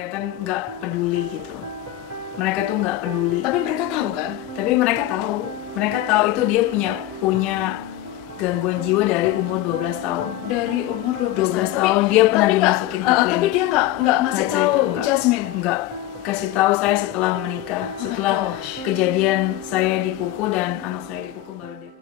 kelihatan nggak peduli gitu. Mereka tuh nggak peduli. Tapi mereka tahu kan? Tapi mereka tahu itu dia punya gangguan jiwa dari umur 12 tahun. Dari umur 12 tahun dia pernah dimasukin ke klinik. Tapi dia nggak ngasih tahu Jasmine. Nggak kasih tahu saya setelah menikah, setelah kejadian saya dipukul dan anak saya dipukul baru dia.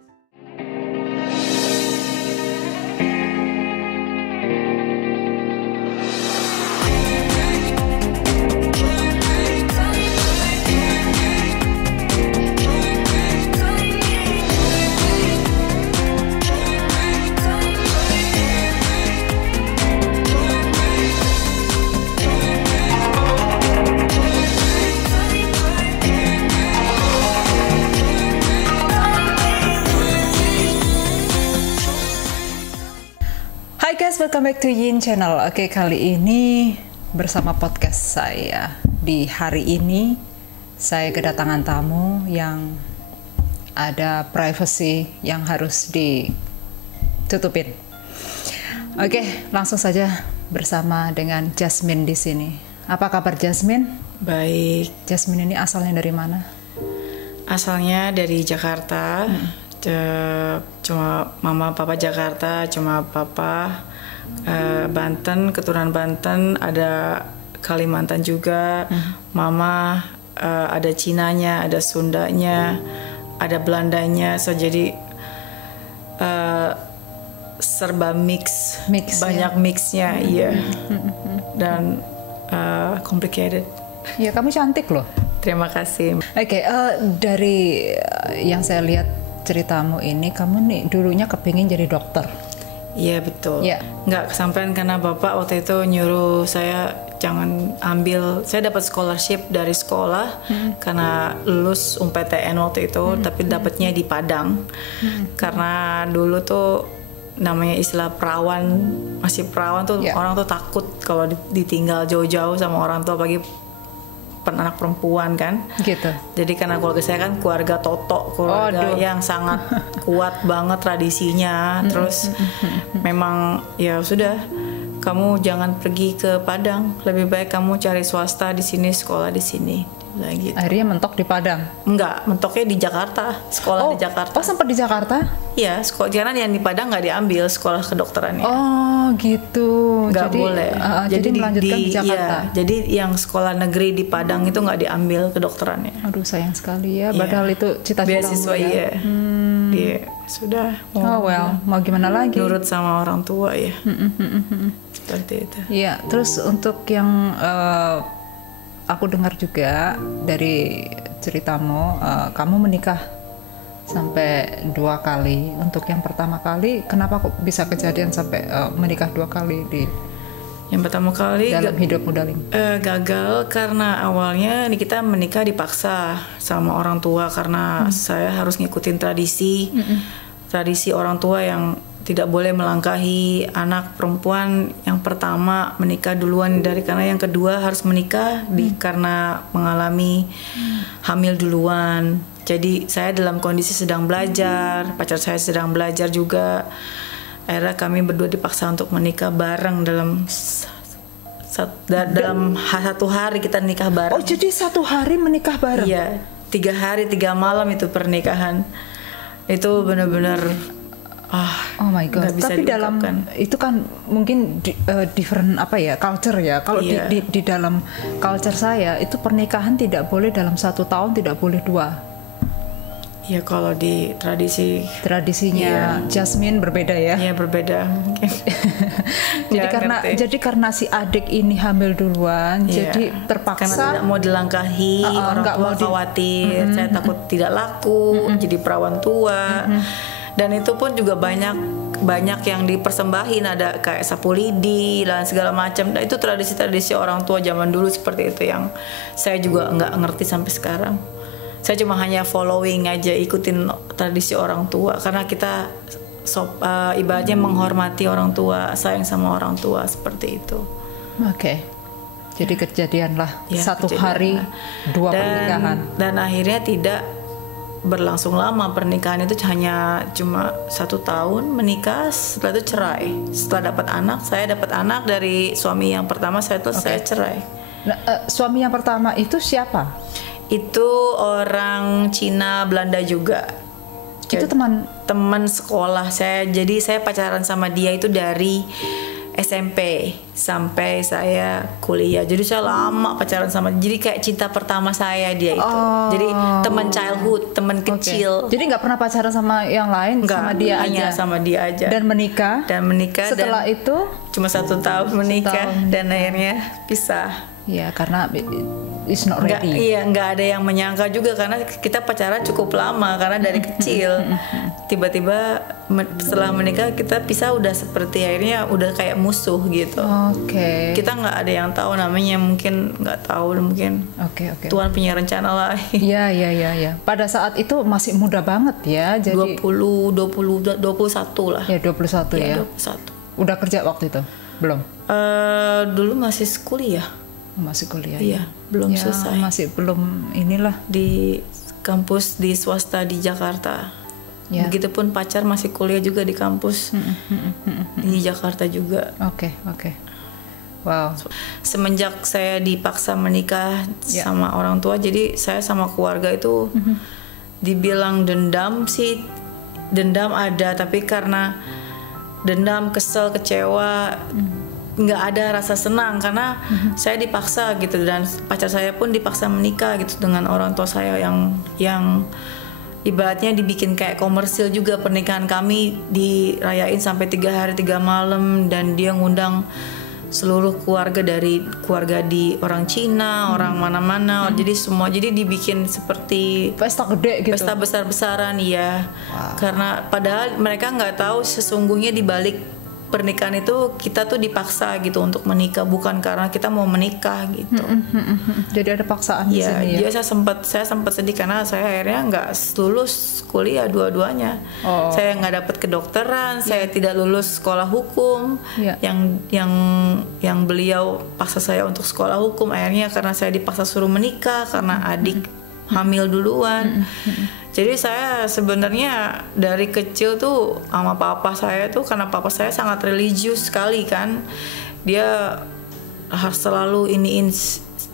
Hai guys, welcome back to Yin Channel. Oke, kali ini bersama podcast saya. Di hari ini saya kedatangan tamu yang ada privacy yang harus ditutupin. Oke, langsung saja bersama dengan Jasmine di sini. Apa kabar Jasmine? Baik. Jasmine ini asalnya dari mana? Asalnya dari Jakarta. Cuma mama papa Jakarta, cuma papa Banten, keturunan Banten, ada Kalimantan juga. Mama ada Cinanya, ada Sundanya, ada Belandanya. So jadi serba mix banyak ya? Mixnya, iya. Dan complicated. Ya, kamu cantik loh. Terima kasih. Oke, dari yang saya lihat ceritamu ini, kamu nih dulunya kepingin jadi dokter. Iya betul. Ya. Nggak kesampaian karena bapak waktu itu nyuruh saya jangan ambil. Saya dapat scholarship dari sekolah karena lulus UMPTN waktu itu, tapi dapatnya di Padang. Karena dulu tuh namanya istilah perawan, masih perawan tuh orang tuh takut kalau ditinggal jauh-jauh sama orang tua, apalagi anak perempuan kan, gitu. Jadi karena keluarga saya kan keluarga Toto, keluarga yang sangat kuat banget tradisinya. Terus memang ya sudah, kamu jangan pergi ke Padang, lebih baik kamu cari swasta di sini, sekolah di sini. Gitu. Akhirnya mentok di Padang? Enggak, mentoknya di Jakarta, sekolah di Jakarta. Oh, sempat di Jakarta? Iya, sekolah karena yang di Padang nggak diambil sekolah kedokterannya. Oh gitu. Nggak boleh. Jadi melanjutkan di Jakarta. Iya, jadi yang sekolah negeri di Padang itu nggak diambil kedokterannya. Aduh, sayang sekali ya. Padahal itu cita-cita beasiswa ya. Iya, sudah. Oh well, mau gimana lagi? Nurut sama orang tua ya. Seperti itu. Iya, terus untuk yang aku dengar juga dari ceritamu, kamu menikah sampai 2 kali. Untuk yang pertama kali, kenapa kok bisa kejadian sampai menikah 2 kali yang pertama kali dalam hidupmu, Daling? Gagal karena awalnya kita menikah dipaksa sama orang tua karena saya harus ngikutin tradisi orang tua yang tidak boleh melangkahi anak perempuan yang pertama menikah duluan karena yang kedua harus menikah karena mengalami hamil duluan. Jadi saya dalam kondisi sedang belajar, pacar saya sedang belajar juga. Akhirnya kami berdua dipaksa untuk menikah bareng dalam 1 hari kita nikah bareng. Oh, jadi 1 hari menikah bareng? Iya, 3 hari 3 malam itu pernikahan. Itu benar-benar oh my god. Tapi dalam itu kan mungkin different culture ya. Kalau di dalam culture saya itu pernikahan tidak boleh dalam 1 tahun, tidak boleh 2. Ya kalau di tradisinya Jasmine berbeda ya. Iya berbeda mungkin. jadi karena si adik ini hamil duluan, jadi terpaksa karena tidak mau dilangkahi, orang tua khawatir, saya takut tidak laku, jadi perawan tua. Dan itu pun juga banyak yang dipersembahin, ada kayak sapu lidi dan segala macam. Nah, itu tradisi-tradisi orang tua zaman dulu seperti itu yang saya juga nggak ngerti sampai sekarang. Saya cuma hanya following aja, ikutin tradisi orang tua karena kita ibaratnya menghormati orang tua, sayang sama orang tua seperti itu. Oke. Jadi kejadianlah 1 hari 2 pernikahan. Dan akhirnya tidak berlangsung lama pernikahan itu, cuma 1 tahun menikah, setelah itu cerai. Setelah dapat anak, saya dapat anak dari suami yang pertama, saya cerai. Nah, suami yang pertama itu siapa? Itu orang Cina Belanda juga. Itu teman sekolah saya. Jadi saya pacaran sama dia itu dari SMP sampai saya kuliah. Jadi saya lama pacaran sama. Jadi kayak cinta pertama saya dia itu. Jadi teman childhood, teman kecil. Jadi nggak pernah pacaran sama yang lain, Nggak, sama dia hanya aja. sama dia aja. Dan menikah. Setelah dan itu cuma 1 tahun menikah dan akhirnya pisah. Ya karena it's not ready. Nggak ada yang menyangka juga karena kita pacaran cukup lama karena dari kecil. Tiba-tiba setelah menikah kita pisah udah seperti akhirnya udah kayak musuh gitu. Oke. Kita nggak ada yang tahu namanya, mungkin nggak tahu, mungkin Oke. Tuhan punya rencana lah. Iya. Pada saat itu masih muda banget ya, jadi 21 lah. ya 21 ya. 21. Udah kerja waktu itu? Belum. Dulu masih kuliah. Masih kuliah. Iya, belum ya, selesai. Masih belum inilah. Di kampus di swasta di Jakarta. Ya. Begitupun pacar masih kuliah juga di kampus di Jakarta juga. Oke. Wow. Semenjak saya dipaksa menikah sama orang tua, jadi saya sama keluarga itu dibilang dendam sih, dendam ada, tapi karena dendam, kesel, kecewa, nggak ada rasa senang karena saya dipaksa gitu, dan pacar saya pun dipaksa menikah gitu dengan orang tua saya yang ibaratnya dibikin kayak komersil juga. Pernikahan kami dirayain sampai 3 hari 3 malam, dan dia ngundang seluruh keluarga dari keluarga di orang Cina, orang mana-mana. Jadi semua, jadi dibikin seperti Pesta gede gitu. Pesta besar-besaran ya. Karena padahal mereka nggak tahu sesungguhnya di balik pernikahan itu kita tuh dipaksa gitu untuk menikah, bukan karena kita mau menikah gitu. Jadi ada paksaan di sini ya. Saya sempat sedih karena saya akhirnya nggak lulus kuliah dua-duanya. Saya nggak dapat kedokteran, saya tidak lulus sekolah hukum. Yang beliau paksa saya untuk sekolah hukum, akhirnya karena saya dipaksa suruh menikah karena adik hamil duluan. Jadi saya sebenarnya dari kecil tuh sama papa saya tuh, karena papa saya sangat religius sekali kan, dia harus selalu iniin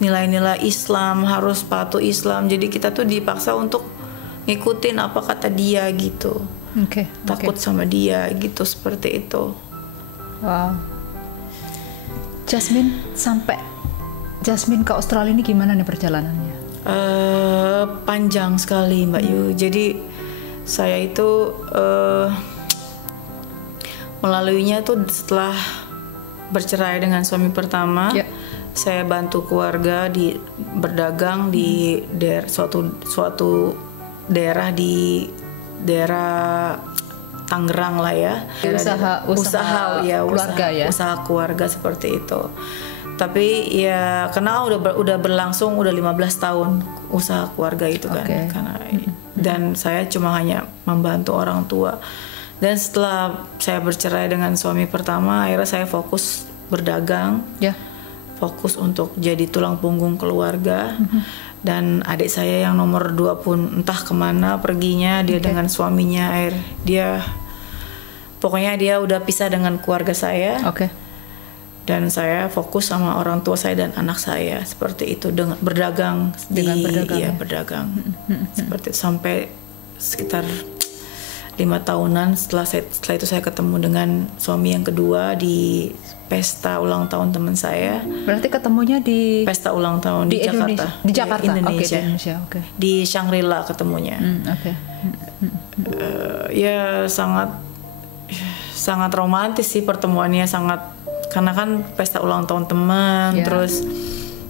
nilai-nilai Islam, harus patuh Islam. Jadi kita tuh dipaksa untuk ngikutin apa kata dia gitu. Takut sama dia gitu, seperti itu. Wow. Jasmine ke Australia ini gimana nih perjalanannya? Panjang sekali Mbak Yu. Jadi saya itu melaluinya tuh setelah bercerai dengan suami pertama. Saya bantu keluarga berdagang di suatu daerah di daerah Tangerang lah ya. Usaha keluarga ya. Usaha keluarga seperti itu. Tapi ya karena udah berlangsung udah 15 tahun usaha keluarga itu kan. Karena dan saya cuma hanya membantu orang tua. Dan setelah saya bercerai dengan suami pertama, akhirnya saya fokus berdagang. Fokus untuk jadi tulang punggung keluarga. Dan adik saya yang nomor 2 pun entah kemana perginya, dia dengan suaminya. Pokoknya dia udah pisah dengan keluarga saya. Dan saya fokus sama orang tua saya dan anak saya seperti itu, dengan berdagang. Berdagang seperti itu sampai sekitar 5 tahunan. Setelah itu saya ketemu dengan suami yang kedua di pesta ulang tahun teman saya. Berarti ketemunya di pesta ulang tahun di Jakarta. Di Jakarta, Indonesia. Di Shangri-La ketemunya. Ya sangat romantis sih pertemuannya, karena kan pesta ulang tahun teman, terus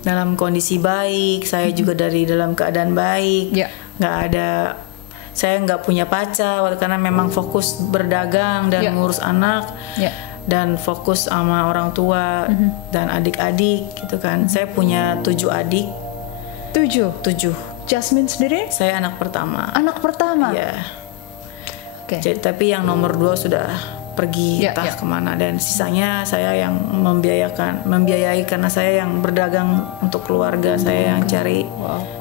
dalam kondisi baik, saya juga dalam keadaan baik, saya nggak punya pacar karena memang fokus berdagang dan ngurus anak, dan fokus sama orang tua dan adik-adik gitu kan. Saya punya 7 adik. 7. Jasmine sendiri? Saya anak pertama. Iya. Jadi, tapi yang nomor 2 sudah pergi entah kemana, dan sisanya saya yang membiayai karena saya yang berdagang untuk keluarga, saya yang cari,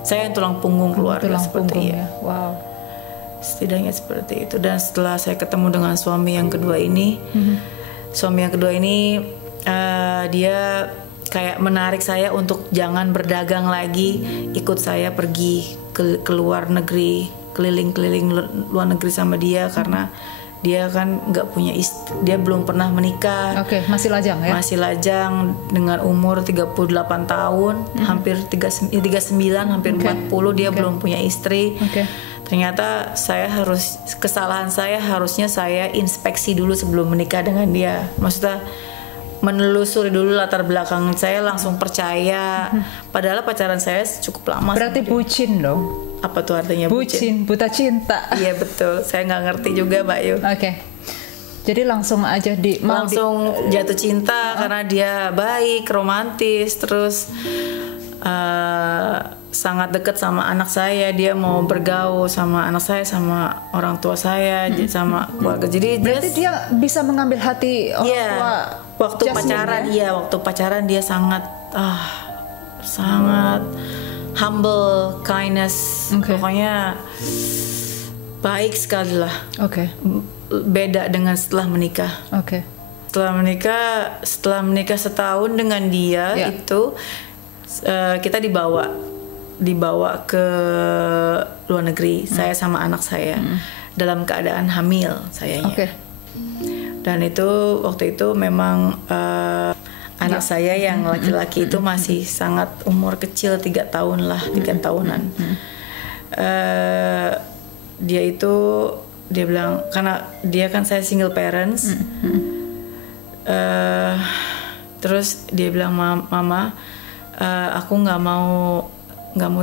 saya yang tulang punggung keluarga seperti ya. Setidaknya seperti itu. Dan setelah saya ketemu dengan suami yang kedua ini, dia kayak menarik saya untuk jangan berdagang lagi, ikut saya pergi ke luar negeri, keliling-keliling luar negeri sama dia karena dia kan nggak punya istri, dia belum pernah menikah. Oke, masih lajang ya? Masih lajang dengan umur 38 tahun, hampir 39, hampir 40 dia belum punya istri. Ternyata kesalahan saya harusnya saya inspeksi dulu sebelum menikah dengan dia. Maksudnya menelusuri dulu latar belakang saya, langsung percaya. Padahal pacaran saya cukup lama. Berarti bucin dong? Apa tuh artinya bucin? Buta cinta. Iya betul, saya nggak ngerti juga Mbak Yu. Oke. Jadi langsung aja jatuh cinta karena dia baik, romantis, terus sangat dekat sama anak saya. Dia mau bergaul sama anak saya, sama orang tua saya, sama keluarga. Jadi berarti dia bisa mengambil hati orang tua. Waktu pacaran, waktu pacaran dia sangat humble, kindness, pokoknya baik sekali lah. Beda dengan setelah menikah. Setelah menikah setahun dengan dia itu kita dibawa ke luar negeri. Saya sama anak saya dalam keadaan hamil sayanya. Dan itu waktu itu memang anak saya yang laki-laki itu masih sangat umur kecil, 3 tahun lah, 3 tahunan. Dia bilang, karena dia kan saya single parents, terus dia bilang, mama, aku nggak mau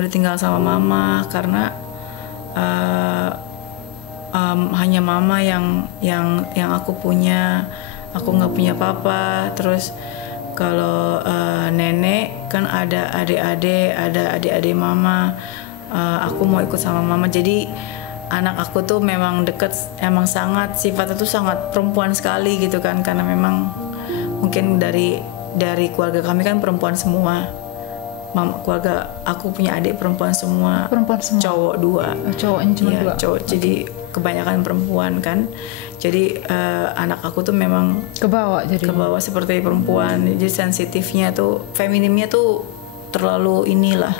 ditinggal sama mama karena hanya mama yang aku punya, aku nggak punya papa. Terus kalau nenek kan ada adik-adik mama, aku mau ikut sama mama. Jadi anak aku tuh memang deket, emang sangat sifatnya tuh sangat perempuan sekali gitu kan, karena memang mungkin dari keluarga kami kan perempuan semua. Keluarga aku punya adik perempuan semua. Cowok 2. Cowoknya cuma 2. Cowok. Jadi kebanyakan perempuan kan. Jadi anak aku tuh memang kebawa seperti perempuan. Jadi sensitifnya tuh, feminimnya tuh terlalu inilah.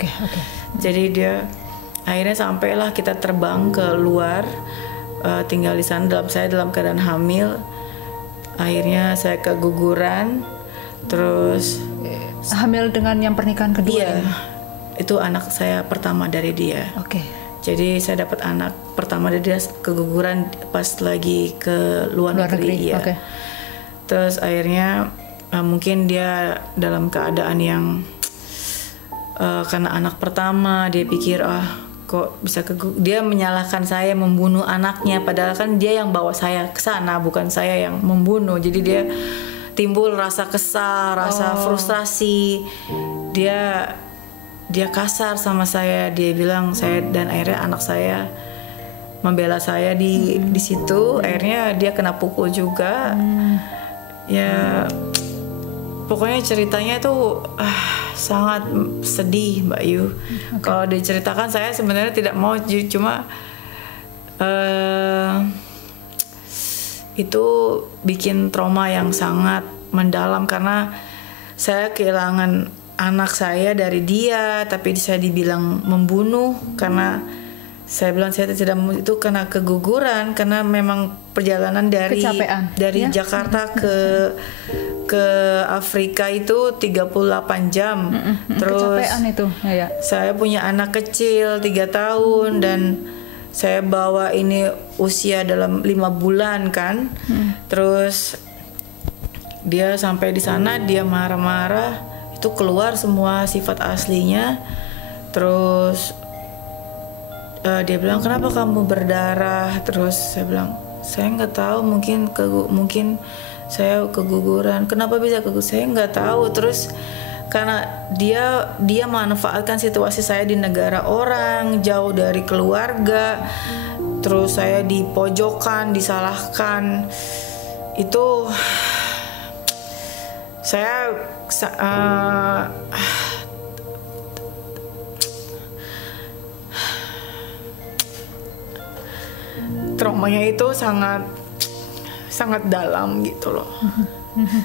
Jadi dia akhirnya sampailah kita terbang ke luar, tinggal di sana. Saya dalam keadaan hamil. Akhirnya saya keguguran. Terus hamil dengan yang pernikahan kedua. Iya, itu anak saya pertama dari dia. Jadi saya dapat anak pertama dari dia, keguguran pas lagi ke luar negeri. Ya. Terus akhirnya mungkin dia dalam keadaan yang karena anak pertama, dia pikir kok bisa dia menyalahkan saya membunuh anaknya, padahal kan dia yang bawa saya ke sana, bukan saya yang membunuh. Jadi dia timbul rasa kesal, rasa frustrasi. Dia kasar sama saya. Dia bilang dan akhirnya anak saya membela saya di situ. Akhirnya dia kena pukul juga. Ya pokoknya ceritanya tuh sangat sedih Mbak Yu. Kalau diceritakan saya sebenarnya tidak mau, cuma itu bikin trauma yang sangat mendalam karena saya kehilangan anak saya dari dia, tapi saya dibilang membunuh karena saya bilang saya tidak, itu karena keguguran, karena memang perjalanan dari Jakarta ke Afrika itu 38 jam. Terus kecapean itu. Saya punya anak kecil 3 tahun dan saya bawa ini usia dalam 5 bulan kan. Terus dia sampai di sana, dia marah-marah, itu keluar semua sifat aslinya. Terus dia bilang, kenapa kamu berdarah? Terus saya bilang, saya nggak tahu, mungkin saya keguguran. Kenapa bisa keguguran? Saya nggak tahu. Terus karena dia manfaatkan situasi saya di negara orang, jauh dari keluarga, terus saya di pojokan, disalahkan. Itu saya traumanya itu sangat sangat dalam gitu loh.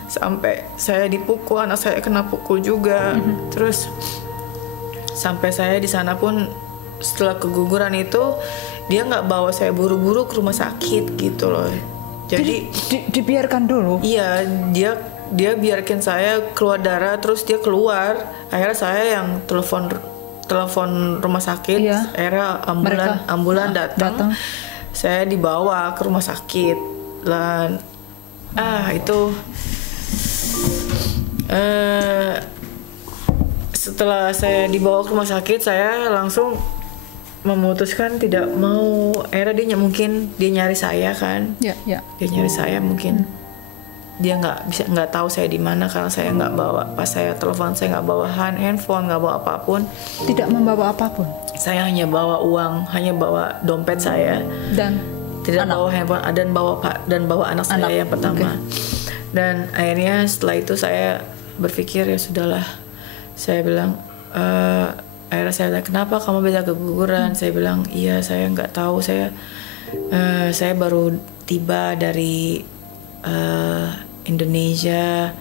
Sampai saya dipukul, anak saya kena pukul juga. Terus sampai saya di sana pun setelah keguguran itu dia nggak bawa saya buru-buru ke rumah sakit gitu loh. Jadi dibiarkan dulu. Iya, dia biarkan saya keluar darah, terus dia keluar. Akhirnya saya yang telepon rumah sakit. Iya. Akhirnya ambulan datang. Saya dibawa ke rumah sakit. Dan itu setelah saya dibawa ke rumah sakit, saya langsung memutuskan tidak mau. Akhirnya dia nyari saya kan. Dia nyari saya mungkin. Dia nggak tahu saya di mana karena saya nggak bawa, pas saya telepon saya nggak bawa handphone, nggak bawa apapun. Tidak membawa apapun. Saya hanya bawa uang, hanya bawa dompet saya dan tidak bawa handphone dan bawa anak saya yang pertama. Dan akhirnya setelah itu saya berpikir ya sudahlah. Saya bilang, akhirnya saya bilang, kenapa kamu bisa keguguran? Saya bilang, iya saya nggak tahu, saya baru tiba dari Indonesia,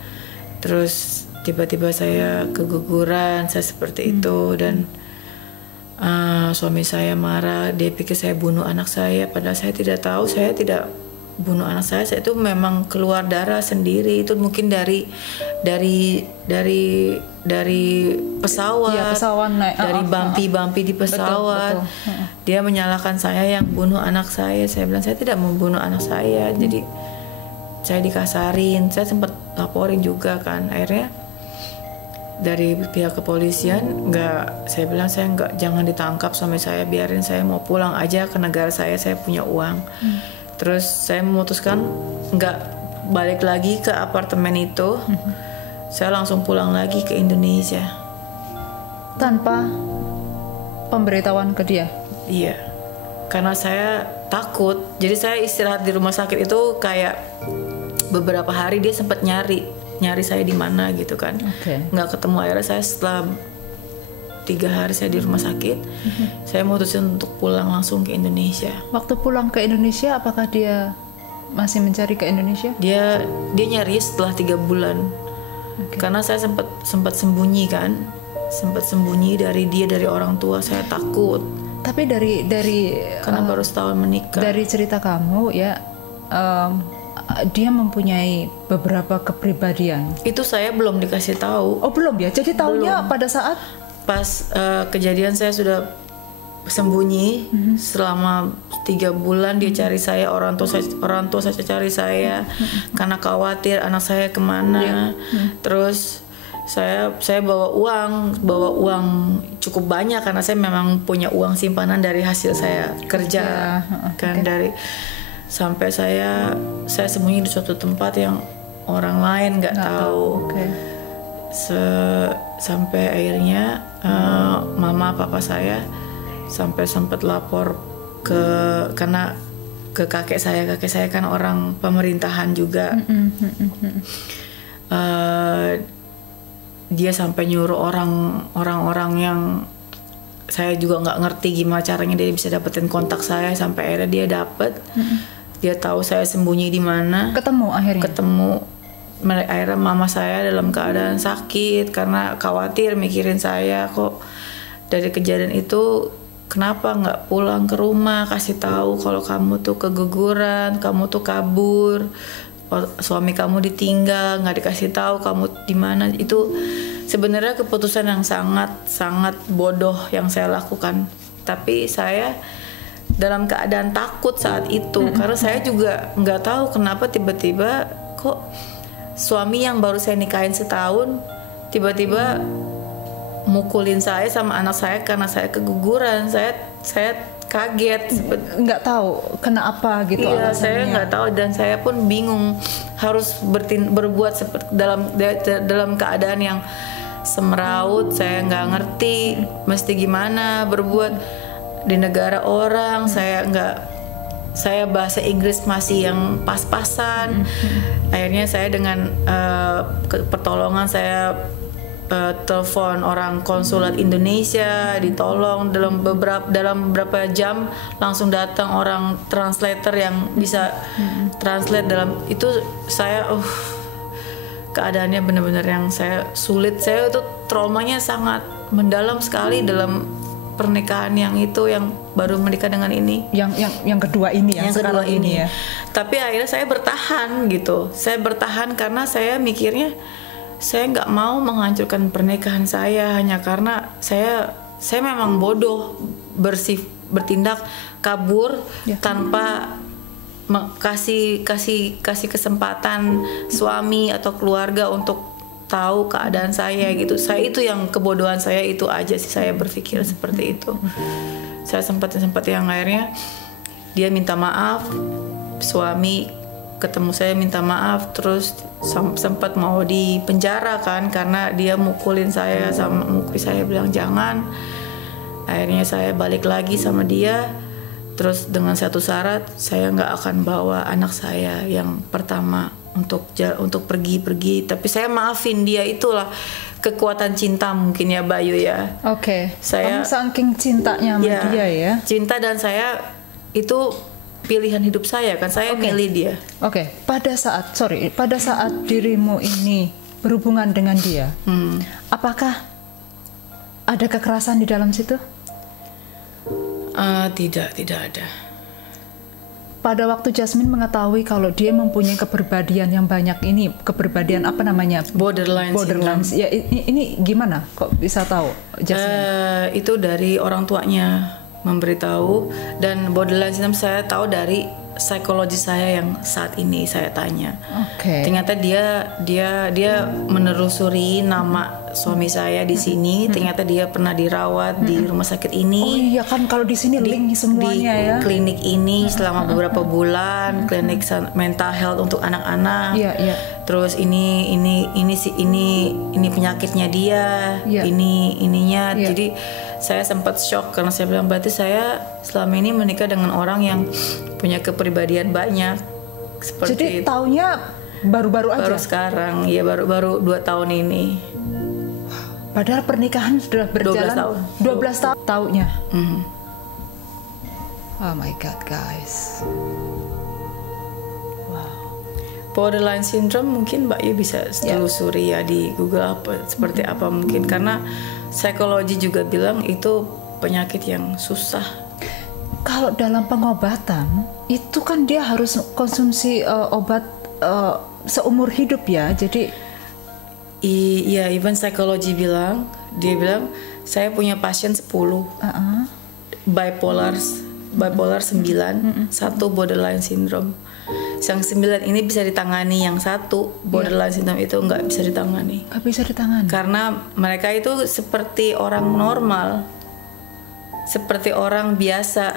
terus tiba-tiba saya keguguran, saya seperti itu. Dan suami saya marah, dia pikir saya bunuh anak saya, padahal saya tidak tahu, saya tidak bunuh anak saya itu memang keluar darah sendiri. Itu mungkin dari pesawat, naik. dari bampi di pesawat. Betul. Dia menyalahkan saya yang bunuh anak saya. Saya bilang saya tidak membunuh anak saya. Jadi saya dikasarin, saya sempat laporin juga kan. Akhirnya dari pihak kepolisian saya bilang saya jangan ditangkap suami saya, biarin saya mau pulang aja ke negara saya punya uang. Terus saya memutuskan nggak balik lagi ke apartemen itu. Saya langsung pulang lagi ke Indonesia tanpa pemberitahuan ke dia. Iya, karena saya takut. Jadi saya istirahat di rumah sakit itu kayak beberapa hari, dia sempat nyari saya di mana gitu kan. Nggak ketemu. Akhirnya saya setelah 3 hari saya di rumah sakit, saya memutuskan untuk pulang langsung ke Indonesia. Waktu pulang ke Indonesia, apakah dia masih mencari ke Indonesia? Dia nyari setelah 3 bulan. Karena saya sempat sembunyi kan, dari orang tua. Saya takut. Tapi dari karena baru setahun menikah. Dari cerita kamu ya, dia mempunyai beberapa kepribadian. Itu saya belum dikasih tahu. Oh belum ya? Jadi tahunya pada saat pas kejadian saya sudah sembunyi selama 3 bulan. Dia cari saya, orang tua saya cari saya karena khawatir anak saya kemana. Terus saya bawa uang cukup banyak karena saya memang punya uang simpanan dari hasil saya kerja dari sampai saya sembunyi di suatu tempat yang orang lain nggak tahu. Sampai akhirnya mama papa saya sampai sempat lapor karena ke kakek saya kan orang pemerintahan juga. Dia sampai nyuruh orang-orang yang saya juga nggak ngerti gimana caranya dia bisa dapetin kontak saya. Sampai akhirnya dia dapet. Dia tahu saya sembunyi di mana. Ketemu. Akhirnya mama saya dalam keadaan sakit karena khawatir, mikirin saya kok dari kejadian itu kenapa nggak pulang ke rumah, kasih tahu kalau kamu tuh keguguran, kamu tuh kabur, suami kamu ditinggal, nggak dikasih tahu kamu di mana. Itu sebenarnya keputusan yang sangat bodoh yang saya lakukan. Tapi saya dalam keadaan takut saat itu karena saya juga nggak tahu kenapa tiba-tiba kok suami yang baru saya nikahin setahun tiba-tiba mukulin saya sama anak saya karena saya keguguran. Saya kaget, nggak tahu kenapa gitu. Iya, saya nggak tahu dan saya pun bingung harus berbuat seperti dalam keadaan yang semeraut. Saya nggak ngerti mesti gimana berbuat di negara orang. Saya bahasa Inggris masih yang pas-pasan. Akhirnya saya dengan pertolongan saya telepon orang konsulat Indonesia, ditolong dalam beberapa jam langsung datang orang translator yang bisa translate dalam itu. Saya keadaannya benar-benar yang saya sulit. Saya itu traumanya sangat mendalam sekali dalam pernikahan yang baru menikah dengan ini. Yang kedua ini ya. Yang kedua ini ya. Tapi akhirnya saya bertahan gitu. Saya bertahan karena saya mikirnya saya nggak mau menghancurkan pernikahan saya hanya karena saya memang bodoh bertindak kabur tanpa kasih kesempatan suami atau keluarga untuk tahu keadaan saya gitu. Saya itu yang kebodohan saya itu aja sih, saya berpikir seperti itu. Saya sempat yang akhirnya dia minta maaf, suami ketemu saya minta maaf, terus sempat mau di penjara kan karena dia mukulin saya saya bilang jangan. Akhirnya saya balik lagi sama dia, terus dengan satu syarat, saya nggak akan bawa anak saya yang pertama untuk pergi. Tapi saya maafin dia, itulah kekuatan cinta mungkin ya Bayu ya. Oke. Saya saking cintanya sama dia ya. Cinta, dan saya itu pilihan hidup saya kan, saya milih dia. Oke. Pada saat dirimu ini berhubungan dengan dia, apakah ada kekerasan di dalam situ? Tidak ada. Pada waktu Jasmine mengetahui kalau dia mempunyai kepribadian yang banyak ini, kepribadian apa namanya? Borderline. Ya, ini gimana? Kok bisa tahu, Jasmine? Itu dari orang tuanya memberitahu, dan borderline syndrome saya tahu dari psikologi saya yang saat ini saya tanya. Ternyata dia menelusuri nama suami saya di sini. Ternyata dia pernah dirawat di rumah sakit ini. Oh iya kan, kalau di sini link semuanya ya. Di klinik ini selama beberapa bulan, klinik mental health untuk anak-anak. Iya. Terus ini penyakitnya dia, ininya. Jadi saya sempat shock karena saya bilang berarti saya selama ini menikah dengan orang yang punya kepribadian banyak seperti Jadi itu. taunya baru-baru aja? Baru sekarang, ya baru 2 tahun ini. Padahal pernikahan sudah berjalan 12 tahun taunya. Oh my God, guys. Borderline syndrome mungkin Mbak Yu bisa telusuri ya di Google seperti apa mungkin, karena psikologi juga bilang itu penyakit yang susah. Kalau dalam pengobatan itu kan dia harus konsumsi obat seumur hidup ya. Jadi iya, even psikologi bilang, dia bilang saya punya pasien 10. Bipolar 9, 1 borderline syndrome. Yang 9 ini bisa ditangani, yang 1 borderline syndrome itu nggak bisa ditangani. Nggak bisa ditangani? Karena mereka itu seperti orang normal, seperti orang biasa.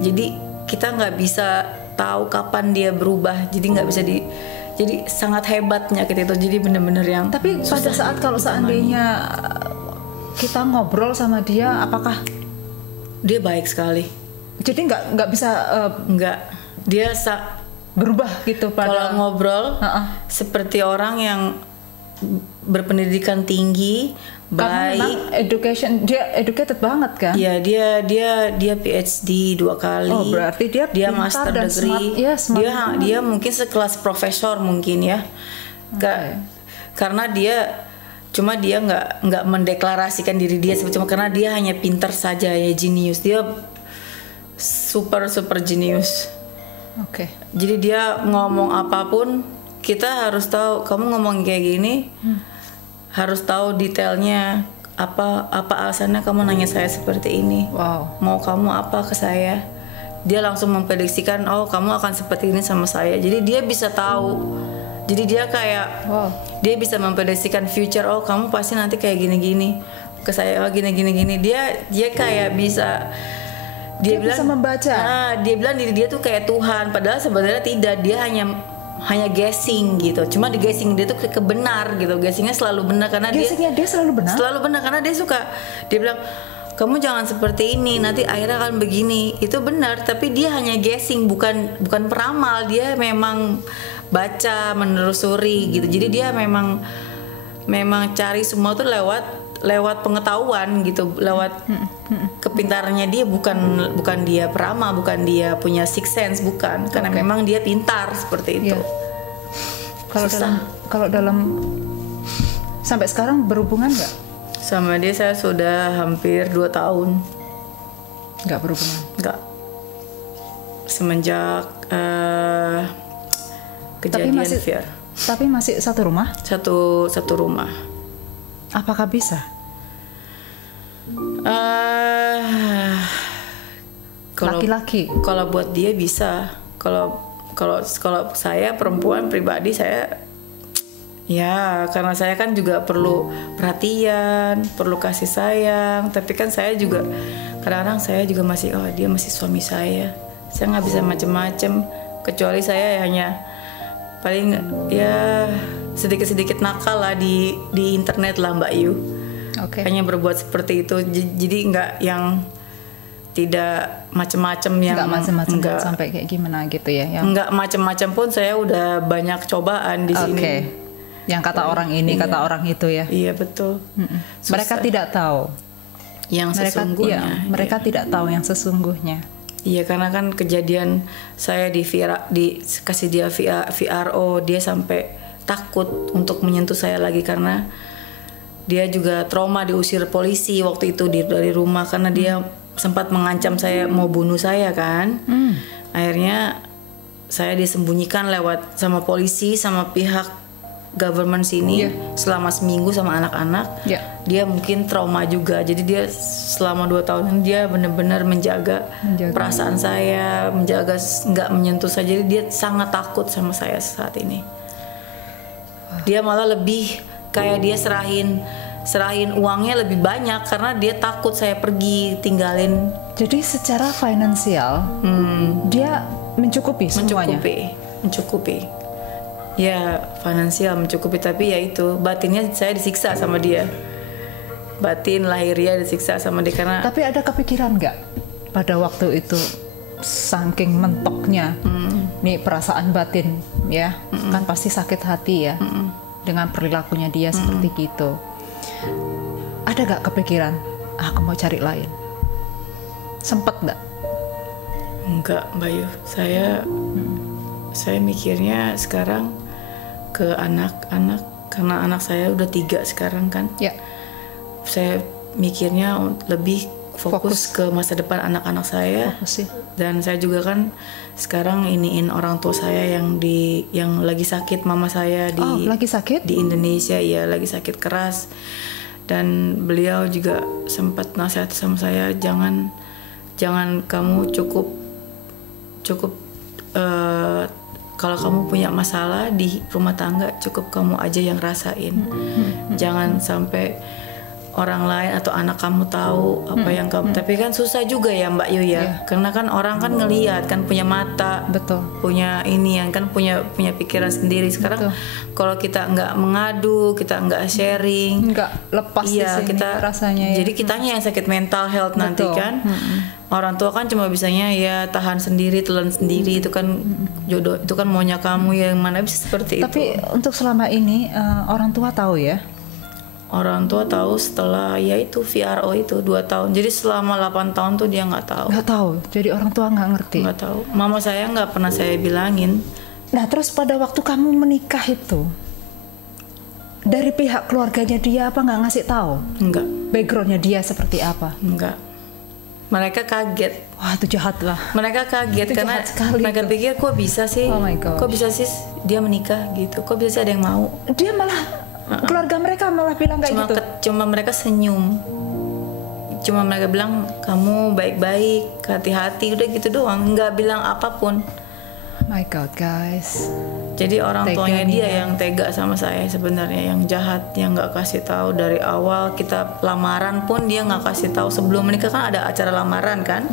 Jadi kita nggak bisa tahu kapan dia berubah. Jadi nggak bisa jadi sangat hebat penyakit itu. Jadi benar-benar yang. Tapi pada saat kalau seandainya kita ngobrol sama dia, apakah dia baik sekali? Jadi nggak bisa nggak, dia berubah gitu pada kalau ngobrol seperti orang yang berpendidikan tinggi, baik, dia educated banget kan? Iya, dia PhD 2 kali. Oh, berarti dia master dan degree. Smart, Dia mungkin sekelas profesor mungkin ya. Karena dia nggak mendeklarasikan diri dia cuma karena dia hanya pintar saja ya, jenius. Dia super jenius. Jadi dia ngomong apapun kita harus tahu. Kamu ngomong kayak gini, harus tahu detailnya apa alasannya kamu nanya saya seperti ini. Mau kamu apa ke saya? Dia langsung memprediksikan, oh kamu akan seperti ini sama saya. Jadi dia bisa tahu. Jadi dia kayak dia bisa memprediksikan future. Oh kamu pasti nanti kayak gini ke saya. Oh gini. Dia kayak bisa. Dia bilang, bisa membaca. Dia bilang diri dia tuh kayak Tuhan, padahal sebenarnya tidak. Dia hanya guessing gitu. Cuma di guessing dia tuh kebenar gitu. Guessingnya selalu benar karena dia selalu benar. Selalu benar karena dia suka. Dia bilang kamu jangan seperti ini, nanti akhirnya akan begini. Itu benar, tapi dia hanya guessing, bukan peramal. Dia memang baca, menelusuri gitu. Jadi dia memang memang cari semua tuh lewat pengetahuan gitu, lewat kepintarannya dia, bukan dia peramal, bukan dia punya sixth sense, bukan, karena memang dia pintar seperti itu. Iya. Kalau dalam sampai sekarang berhubungan nggak? Sama dia saya sudah hampir 2 tahun. Nggak berhubungan? Nggak. Semenjak kejadian VR. Tapi masih satu rumah? Satu rumah. Apakah bisa? Laki-laki? Kalau buat dia bisa. Kalau saya perempuan pribadi, saya ya karena saya kan juga perlu perhatian, perlu kasih sayang. Tapi kan saya juga kadang-kadang saya juga masih, dia masih suami saya nggak bisa macem-macem, kecuali saya hanya paling ya sedikit-sedikit nakal lah di internet lah Mbak Yu. Hanya berbuat seperti itu, jadi nggak yang tidak macam-macam, yang nggak macam-macam sampai kayak gimana gitu ya? Nggak macam-macam pun saya udah banyak cobaan di sini. Yang kata orang ini, kata orang itu ya? Iya betul. Mereka tidak tahu yang sesungguhnya. Mereka tidak tahu yang sesungguhnya. Iya, karena kan kejadian saya kasih dia VRO, dia sampai takut untuk menyentuh saya lagi karena dia juga trauma, diusir polisi waktu itu dari rumah karena dia sempat mengancam saya mau bunuh saya kan. Akhirnya saya disembunyikan lewat sama polisi, sama pihak government sini selama seminggu sama anak-anak. Dia mungkin trauma juga, jadi dia selama 2 tahun ini dia benar-benar menjaga perasaan saya, menjaga nggak menyentuh saya. Jadi dia sangat takut sama saya saat ini. Dia malah lebih kayak dia serahin uangnya lebih banyak karena dia takut saya pergi tinggalin. Jadi secara finansial dia mencukupi semuanya. Mencukupi. Ya, finansial mencukupi, tapi ya itu batinnya saya disiksa sama dia. Batin lahirnya disiksa sama dia karena. Tapi ada kepikiran nggak pada waktu itu, saking mentoknya nih perasaan batin ya, kan pasti sakit hati ya dengan perilakunya dia seperti gitu. Ada nggak kepikiran, aku mau cari lain? Sempet nggak? Enggak, Mbak Yu. Saya mikirnya sekarang ke anak-anak, karena anak saya udah 3 sekarang kan. Saya mikirnya lebih fokus ke masa depan anak-anak saya. Dan saya juga kan sekarang iniin orang tua saya yang lagi sakit, mama saya lagi sakit di Indonesia, ya lagi sakit keras. Dan beliau juga sempat nasihat sama saya, jangan kamu cukup kalau kamu punya masalah di rumah tangga, cukup kamu aja yang rasain. Jangan sampai orang lain atau anak kamu tahu apa yang kamu. Tapi kan susah juga ya Mbak Yu ya. Karena kan orang kan ngelihat, kan punya mata, punya ini yang kan punya pikiran sendiri. Sekarang kalau kita nggak mengadu, kita nggak sharing, nggak lepas di sini rasanya ya. Jadi kitanya yang sakit mental health nanti kan. Orang tua kan cuma bisanya ya tahan sendiri, telan sendiri, itu kan jodoh, itu kan maunya kamu, yang mana bisa seperti itu. Tapi untuk selama ini orang tua tahu ya? Orang tua tahu setelah ya itu VRO itu 2 tahun. Jadi selama 8 tahun tuh dia nggak tahu. Nggak tahu. Jadi orang tua nggak ngerti. Nggak tahu. Mama saya nggak pernah saya bilangin. Nah terus pada waktu kamu menikah itu, dari pihak keluarganya dia apa nggak ngasih tahu? Enggak. Backgroundnya dia seperti apa? Enggak. Mereka kaget. Wah itu jahat lah. Mereka kaget itu karena mereka pikir kok bisa sih? Kok bisa sih dia menikah gitu? Kok bisa sih ada yang mau? Dia malah keluarga mereka malah bilang kayak gitu. Cuma mereka senyum. Cuma mereka bilang kamu baik-baik, hati-hati, udah gitu doang. Nggak bilang apapun. My God guys. Jadi orang tuanya dia yang tega sama saya sebenarnya, yang jahat, yang nggak kasih tahu dari awal. Kita lamaran pun dia nggak kasih tahu. Sebelum menikah kan ada acara lamaran kan,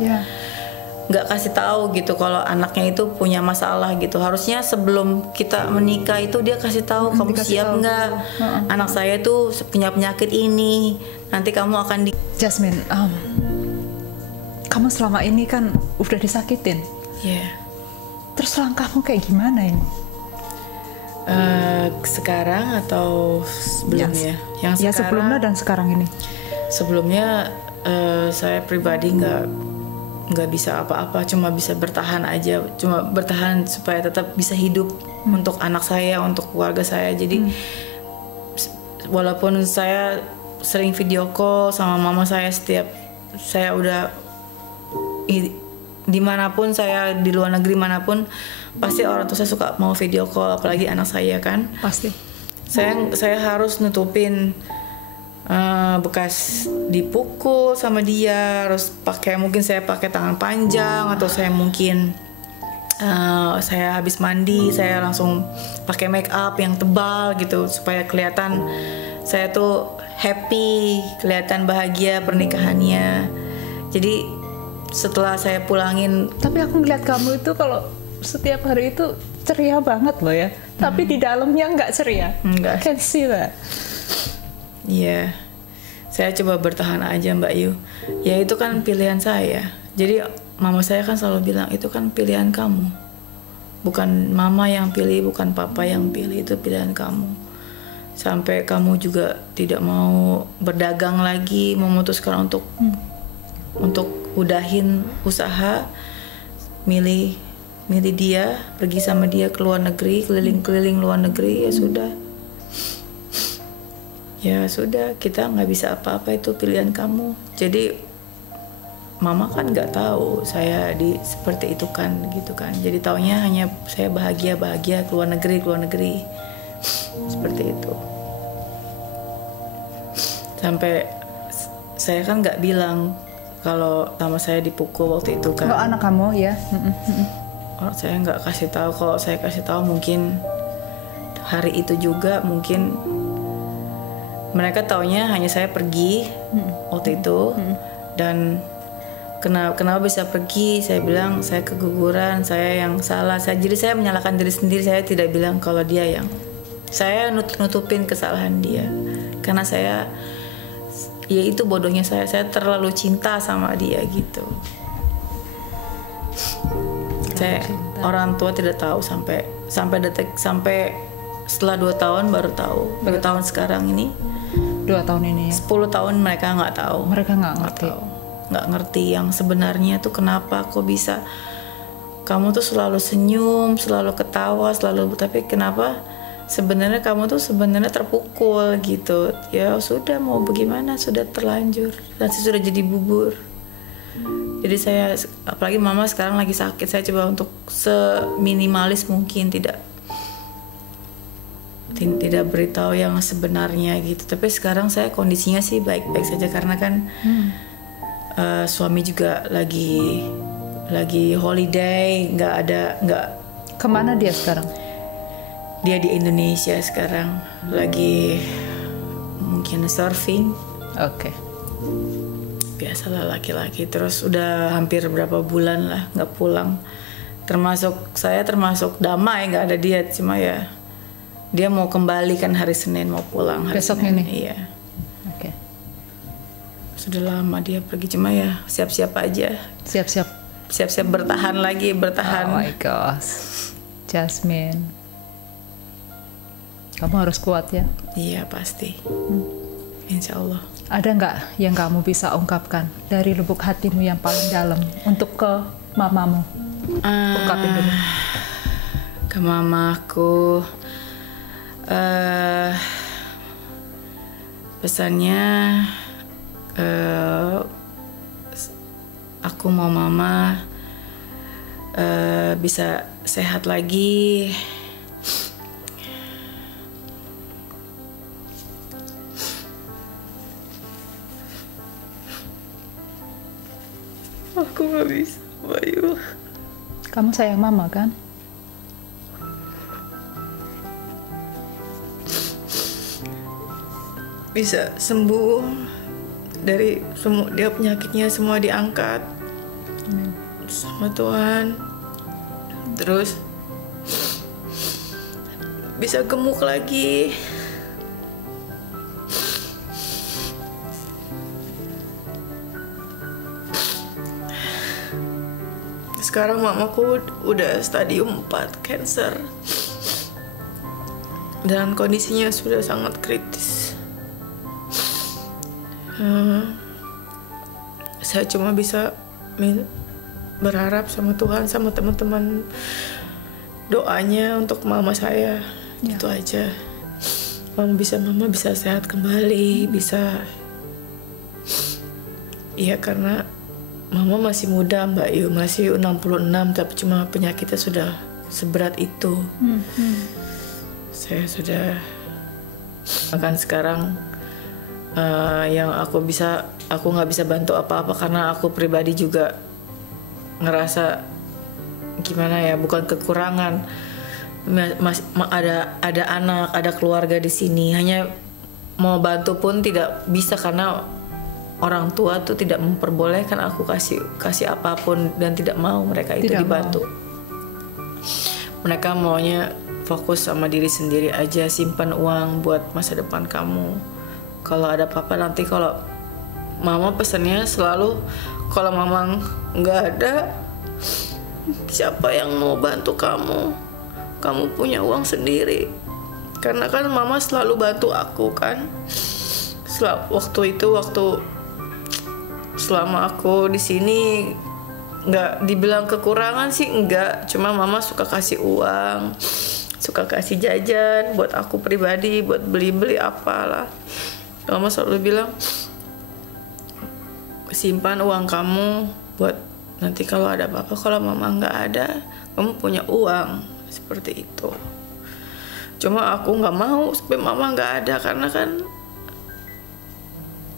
nggak kasih tahu gitu kalau anaknya itu punya masalah gitu. Harusnya sebelum kita menikah itu dia kasih tahu, kamu siap nggak? Anak saya tuh punya penyakit ini, nanti kamu akan Jasmine, kamu selama ini kan udah disakitin. Terus langkahmu kayak gimana ini? Sekarang atau sebelumnya? Yang Ya, sekarang, sebelumnya dan sekarang ini. sebelumnya saya pribadi nggak bisa apa-apa, cuma bisa bertahan aja, cuma bertahan supaya tetap bisa hidup untuk anak saya, untuk keluarga saya. Jadi walaupun saya sering video call sama mama saya, setiap saya udah dimanapun saya, di luar negeri manapun, pasti orang tua saya suka mau video call, apalagi anak saya kan. Pasti. Saya harus nutupin bekas dipukul sama dia, harus mungkin saya pakai tangan panjang, atau saya mungkin saya habis mandi saya langsung pakai make up yang tebal gitu, supaya kelihatan saya tuh happy, kelihatan bahagia pernikahannya. Jadi setelah saya pulangin, Tapi aku ngeliat kamu itu kalau setiap hari itu ceria banget loh ya. Tapi di dalamnya nggak ceria. Enggak. I can see that. iya, saya coba bertahan aja Mbak Yu. Ya itu kan pilihan saya. Jadi mama saya kan selalu bilang itu kan pilihan kamu. Bukan mama yang pilih, bukan papa yang pilih, itu pilihan kamu. Sampai kamu juga tidak mau berdagang lagi, memutuskan untuk udahin usaha, milih dia, pergi sama dia ke luar negeri, keliling-keliling luar negeri, ya sudah, kita nggak bisa apa-apa, itu pilihan kamu. Jadi mama kan nggak tahu saya seperti itu kan, gitu kan. Jadi taunya hanya saya bahagia ke luar negeri seperti itu. Sampai saya kan nggak bilang kalau sama saya dipukul waktu itu kan. Kalau anak kamu ya. Oh, saya nggak kasih tahu. Kalau saya kasih tahu mungkin hari itu juga mungkin mereka taunya hanya saya pergi waktu itu. Dan kenapa bisa pergi? Saya bilang saya keguguran, saya yang salah. Jadi saya menyalahkan diri sendiri. Saya tidak bilang kalau dia yang. Saya nutupin kesalahan dia. Karena ya itu bodohnya saya terlalu cinta sama dia gitu. Orang tua tidak tahu sampai setelah 2 tahun baru tahu. 2 tahun sekarang ini. 2 tahun ini ya. 10 tahun mereka nggak tahu. Mereka nggak ngerti. Nggak ngerti yang sebenarnya tuh kenapa kok bisa kamu tuh selalu senyum, selalu ketawa, tapi kenapa sebenarnya kamu tuh sebenarnya terpukul gitu. Ya sudah, mau bagaimana, sudah terlanjur dan saya sudah jadi bubur. Jadi saya, apalagi mama sekarang lagi sakit, saya coba untuk seminimalis mungkin tidak beritahu yang sebenarnya gitu. Tapi sekarang saya kondisinya sih baik-baik saja karena kan suami juga lagi holiday, nggak. Kemana dia sekarang? Dia di Indonesia sekarang, lagi mungkin surfing. Oke. Biasalah laki-laki. Terus udah hampir berapa bulan lah nggak pulang. Saya termasuk damai, nggak ada dia. Cuma ya dia mau kembali kan hari Senin, mau pulang hari Besok Senin. ini? Iya. Oke. Sudah lama dia pergi, cuma ya siap-siap aja. Siap-siap bertahan lagi. Oh my gosh, Jasmine. Kamu harus kuat ya. Iya pasti. Insya Allah. Ada nggak yang kamu bisa ungkapkan dari lubuk hatimu yang paling dalam untuk ke mamamu? Ungkapin dulu. Ke mamaku, pesannya aku mau mama bisa sehat lagi. Aku gak bisa, Bayu. Kamu sayang mama kan? Bisa sembuh dari semua dia penyakitnya, semua diangkat sama Tuhan. Terus bisa gemuk lagi. Sekarang mamaku udah stadium 4 cancer. dan kondisinya sudah sangat kritis. Saya cuma bisa berharap sama Tuhan, sama teman-teman, doanya untuk mama saya. Itu aja. Mama bisa sehat kembali, bisa. Iya, karena mama masih muda Mbak Yu, masih 66, tapi cuma penyakitnya sudah seberat itu. Saya sudah akan sekarang yang aku nggak bisa bantu apa-apa karena aku pribadi juga ngerasa gimana ya, bukan kekurangan, ada anak, ada keluarga di sini, hanya mau bantu pun tidak bisa karena orang tua tuh tidak memperbolehkan aku kasih apapun, dan tidak mau mereka itu Tidak dibantu. Mereka maunya fokus sama diri sendiri aja, simpan uang buat masa depan kamu. Kalau ada apa-apa nanti, kalau mama pesannya selalu, kalau mama nggak ada, siapa yang mau bantu kamu? Kamu punya uang sendiri. Karena kan mama selalu bantu aku kan. Waktu selama aku di sini, nggak dibilang kekurangan sih, enggak. Cuma mama suka kasih uang, suka kasih jajan buat aku pribadi, buat beli-beli apalah. Mama selalu bilang, simpan uang kamu buat nanti kalau ada apa-apa. Kalau mama nggak ada, kamu punya uang, seperti itu. Cuma aku nggak mau sampai mama nggak ada, karena kan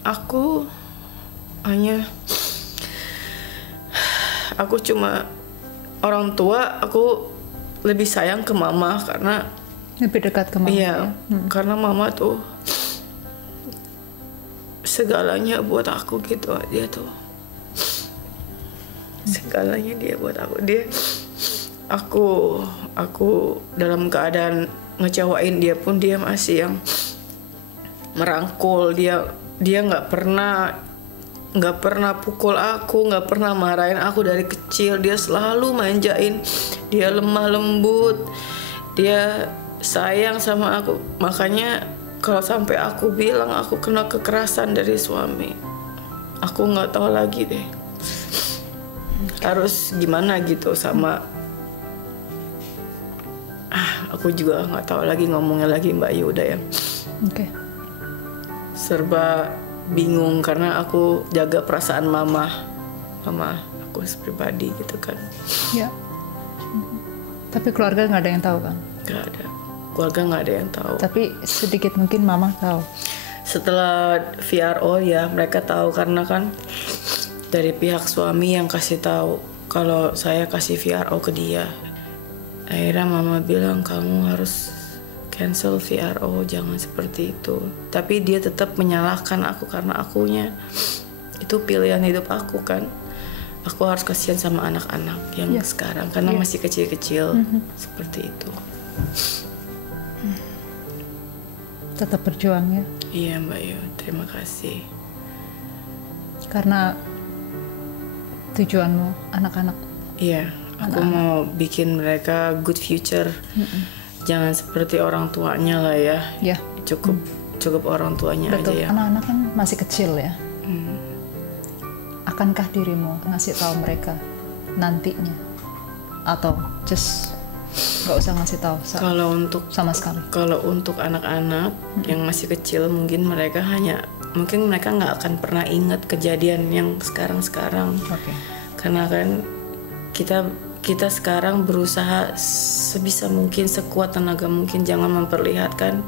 aku cuma orang tua, aku lebih sayang ke mama karena lebih dekat ke mama. Iya, karena mama tuh segalanya buat aku gitu. Dia tuh segalanya dia buat aku. Aku dalam keadaan ngecewain dia pun dia masih yang merangkul. Dia nggak pernah pukul aku, nggak pernah marahin aku dari kecil. Dia selalu manjain, dia lemah lembut, dia sayang sama aku. Makanya kalau sampai aku bilang aku kena kekerasan dari suami, aku nggak tahu lagi deh harus gimana gitu sama. Aku juga nggak tahu lagi ngomongnya lagi Mbak Yuda ya. Serba bingung karena aku jaga perasaan mama aku pribadi gitu kan. Ya. Tapi keluarga nggak ada yang tahu kan? Nggak ada, keluarga nggak ada yang tahu. Tapi sedikit mungkin mama tahu. Setelah VRO ya mereka tahu, karena kan dari pihak suami yang kasih tahu kalau saya kasih VRO ke dia. Akhirnya mama bilang, kamu harus cancel VRO, jangan seperti itu. Tapi dia tetap menyalahkan aku karena akunya itu pilihan hidup aku kan. Aku harus kasihan sama anak-anak yang sekarang karena masih kecil-kecil. Seperti itu. Tetap berjuang ya. Iya Mbak Yu, terima kasih. Karena tujuanmu anak-anak. Iya, aku mau bikin mereka good future. Jangan seperti orang tuanya lah ya. Ya. Cukup orang tuanya. Betul. Aja ya. Anak-anak kan masih kecil ya. Akankah dirimu ngasih tahu mereka nantinya, atau just nggak usah ngasih tahu sama sekali? Kalau untuk anak-anak yang masih kecil, mungkin mereka nggak akan pernah ingat kejadian yang sekarang. Karena kan kita sekarang berusaha sebisa mungkin, sekuat tenaga mungkin, jangan memperlihatkan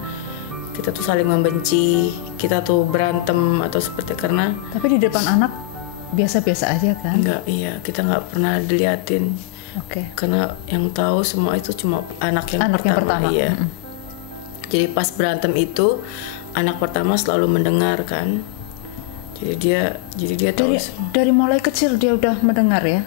kita tuh saling membenci, kita tuh berantem atau seperti, karena tapi di depan anak biasa-biasa aja kan? Enggak, iya, kita nggak pernah diliatin. Karena yang tahu semua itu cuma anak yang pertama. Iya. Jadi pas berantem itu anak pertama selalu mendengar kan. Jadi dia tahu. Dari mulai kecil dia udah mendengar ya?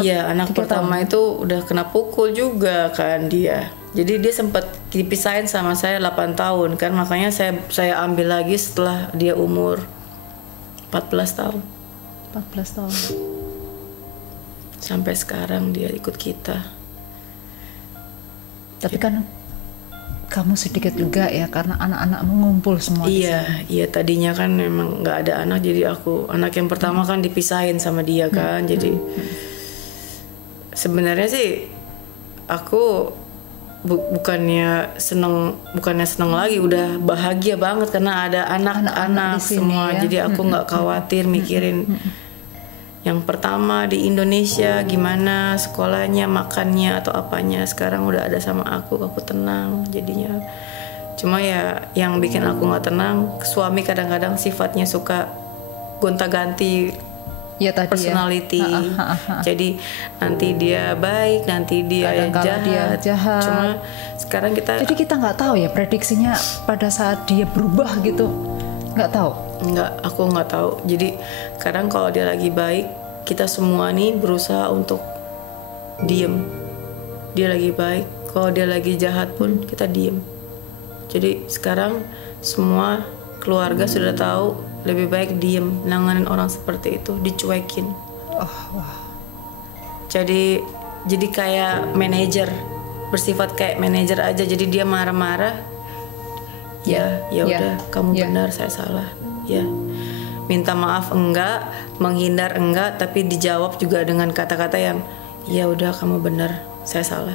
Iya, anak pertama itu udah kena pukul juga kan dia. Jadi dia sempat dipisahin sama saya 8 tahun kan, makanya saya ambil lagi setelah dia umur 14 tahun. 14 tahun. Sampai sekarang dia ikut kita. Tapi kan kamu sedikit lega ya karena anak-anakmu ngumpul semua di sini. Iya, tadinya kan memang nggak ada anak, jadi aku anak yang pertama kan dipisahin sama dia kan, jadi sebenarnya sih aku bukannya seneng lagi, udah bahagia banget karena ada anak-anak semua, ya? Jadi aku nggak khawatir mikirin yang pertama di Indonesia gimana sekolahnya, makannya atau apanya. Sekarang udah ada sama aku tenang jadinya. Cuma ya yang bikin aku nggak tenang, suami kadang-kadang sifatnya suka gonta-ganti ya, tadi personality. Ya. Jadi nanti dia baik, nanti dia jahat. Cuma sekarang jadi kita nggak tahu ya prediksinya pada saat dia berubah gitu, nggak tahu. Aku nggak tahu. Jadi kadang kalau dia lagi baik, kita semua nih berusaha untuk diem. Dia lagi baik, kalau dia lagi jahat pun kita diem. Jadi sekarang semua keluarga sudah tahu lebih baik diem, nanganin orang seperti itu, dicuekin. Jadi kayak manajer, bersifat kayak manajer aja. Jadi dia marah-marah, ya udah, kamu benar, saya salah. Ya, minta maaf enggak, menghindar enggak, tapi dijawab juga dengan kata-kata yang ya udah kamu benar, saya salah.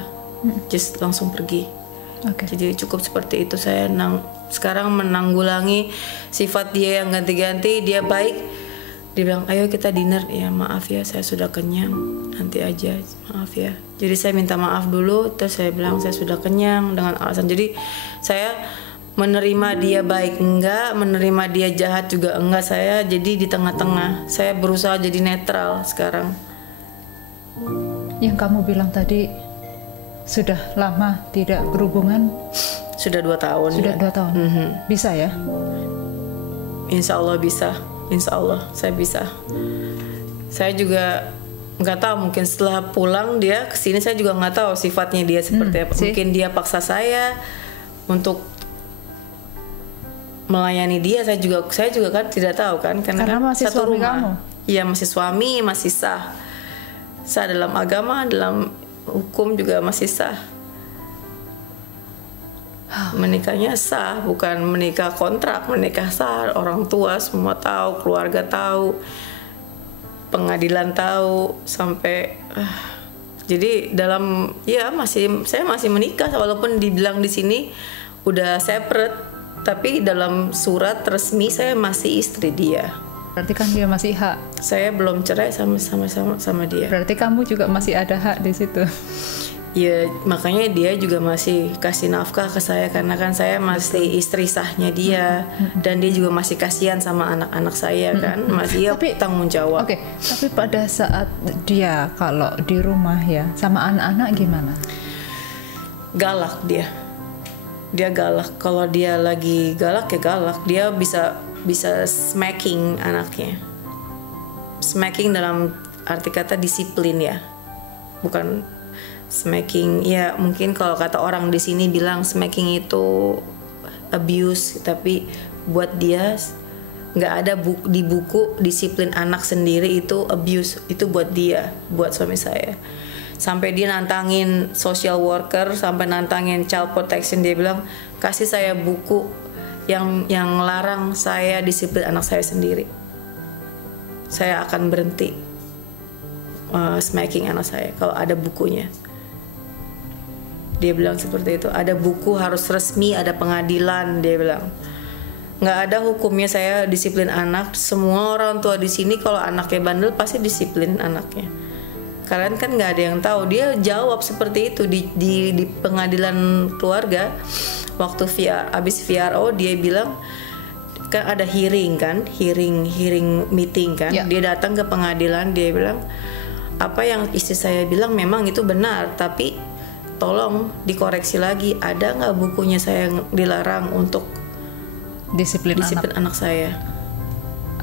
Just langsung pergi. Jadi cukup seperti itu. Saya sekarang menanggulangi sifat dia yang ganti-ganti. Dia baik, dia bilang ayo kita dinner, ya maaf ya saya sudah kenyang, nanti aja, maaf ya. Jadi saya minta maaf dulu, terus saya bilang saya sudah kenyang dengan alasan. Jadi saya menerima dia baik enggak, menerima dia jahat juga enggak, saya jadi di tengah-tengah. Saya berusaha jadi netral sekarang. Yang kamu bilang tadi sudah lama tidak berhubungan? Sudah 2 tahun. Sudah 2 tahun. Bisa ya? Insya Allah bisa. Insya Allah saya bisa. Saya juga nggak tahu, mungkin setelah pulang dia kesini saya juga nggak tahu sifatnya dia seperti apa. Mungkin dia paksa saya untuk melayani dia. Saya juga kan tidak tahu kan, karena kan masih satu suami rumah. kamu. Iya, masih suami, masih sah dalam agama, dalam hukum juga masih sah. Menikahnya sah, bukan menikah kontrak, menikah sah. Orang tua semua tahu, keluarga tahu, pengadilan tahu, sampai jadi saya masih menikah walaupun dibilang di sini udah separate. Tapi dalam surat resmi saya masih istri dia. Berarti kan dia masih hak. Saya belum cerai sama dia. Berarti kamu juga masih ada hak di situ. Ya makanya dia juga masih kasih nafkah ke saya, karena kan saya masih istri sahnya dia. Dan dia juga masih kasihan sama anak-anak saya kan, masih tanggung jawab. Tapi pada saat dia kalau di rumah ya sama anak-anak gimana? Galak dia. Dia galak. Kalau dia lagi galak ya galak. Dia bisa smacking anaknya. Smacking dalam arti kata disiplin ya. Bukan smacking ya, mungkin kalau kata orang di sini bilang smacking itu abuse, tapi buat dia nggak ada di buku disiplin anak sendiri itu abuse. Itu buat dia, buat suami saya. Sampai dia nantangin social worker, sampai nantangin child protection. Dia bilang kasih saya buku yang larang saya disiplin anak saya sendiri, saya akan berhenti smacking anak saya kalau ada bukunya. Dia bilang seperti itu. Ada buku, harus resmi, ada pengadilan. Dia bilang nggak ada hukumnya saya disiplin anak. Semua orang tua di sini kalau anaknya bandel pasti disiplin anaknya. Kalian kan nggak ada yang tahu. Dia jawab seperti itu di pengadilan keluarga waktu abis VRO. Dia bilang kan ada hearing meeting kan. Dia datang ke pengadilan. Dia bilang apa yang istri saya bilang memang itu benar, tapi tolong dikoreksi lagi. Ada nggak bukunya saya dilarang untuk disiplin anak saya?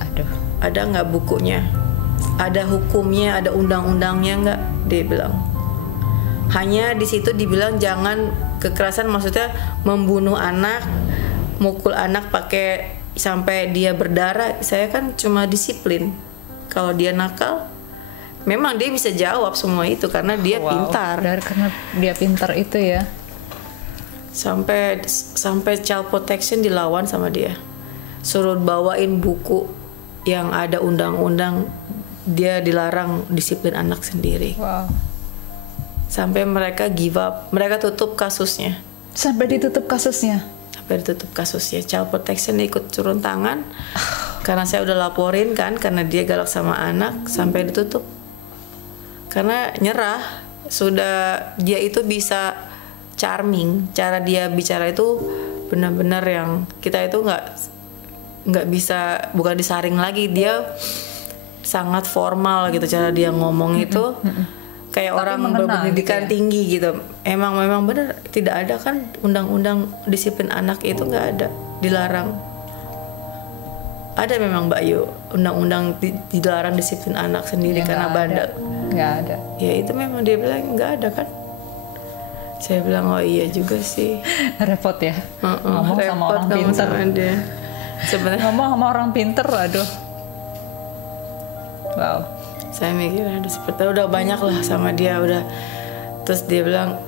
Aduh. Ada nggak bukunya? Ada hukumnya, ada undang-undangnya nggak? Dia bilang. Hanya di situ dibilang jangan kekerasan, maksudnya membunuh anak, mukul anak pakai sampai dia berdarah. Saya kan cuma disiplin. Kalau dia nakal, memang dia bisa jawab semua itu karena dia pintar. Karena dia pintar itu ya. sampai child protection dilawan sama dia, suruh bawain buku yang ada undang-undang dia dilarang disiplin anak sendiri. Wow. Sampai mereka give up, mereka tutup kasusnya. Sampai ditutup kasusnya. Child protection ikut turun tangan karena saya udah laporin kan, karena dia galak sama anak, sampai ditutup. Karena nyerah, sudah dia itu bisa charming, cara dia bicara itu benar-benar yang kita itu nggak bisa, bukan disaring lagi, dia sangat formal gitu cara dia ngomong itu. Kayak tapi orang berpendidikan gitu ya? Tinggi gitu. Memang benar tidak ada kan undang-undang disiplin anak itu, nggak ada, dilarang. Ada memang Mbak Yu undang-undang dilarang disiplin anak sendiri ya, karena bandel. Nggak ada. Ya itu memang dia bilang nggak ada kan. Saya bilang oh iya juga sih. Repot ya. Ngomong repot sama orang pinter. Sebenarnya ngomong sama orang pinter, aduh. Wow. Saya mikir aduh seperti udah banyak lah sama dia udah. Terus dia bilang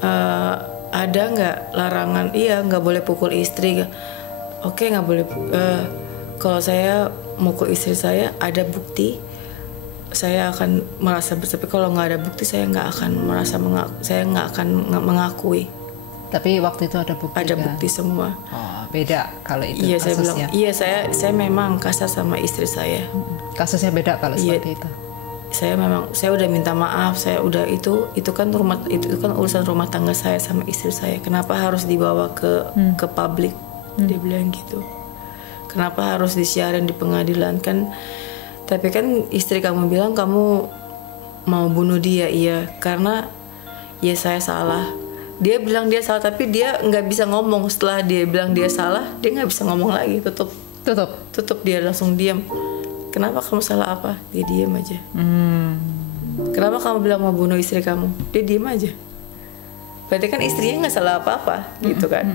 ada nggak larangan? Iya, nggak boleh pukul istri. Oke, nggak boleh. Kalau saya mukul istri saya ada bukti, saya akan merasa bersalah. Kalau nggak ada bukti saya nggak akan merasa saya nggak akan mengakui. Tapi waktu itu ada bukti. Ada kan? Bukti semua. Oh, beda kalau itu. Iya, kasusnya. saya bilang iya, saya memang kasar sama istri saya. Kasusnya beda kalau seperti itu. Saya udah minta maaf, saya udah itu kan urusan rumah tangga saya sama istri saya. Kenapa harus dibawa ke publik? Dia bilang gitu. Kenapa harus disiarin di pengadilan kan? Tapi kan istri kamu bilang kamu mau bunuh dia, iya, karena ya saya salah. Dia bilang dia salah, tapi dia nggak bisa ngomong. Setelah dia bilang dia salah, dia nggak bisa ngomong lagi. Tutup dia langsung diam. Kenapa kamu salah apa? Dia diam aja. Kenapa kamu bilang mau bunuh istri kamu? Dia diam aja. Berarti kan istrinya nggak salah apa-apa, gitu kan?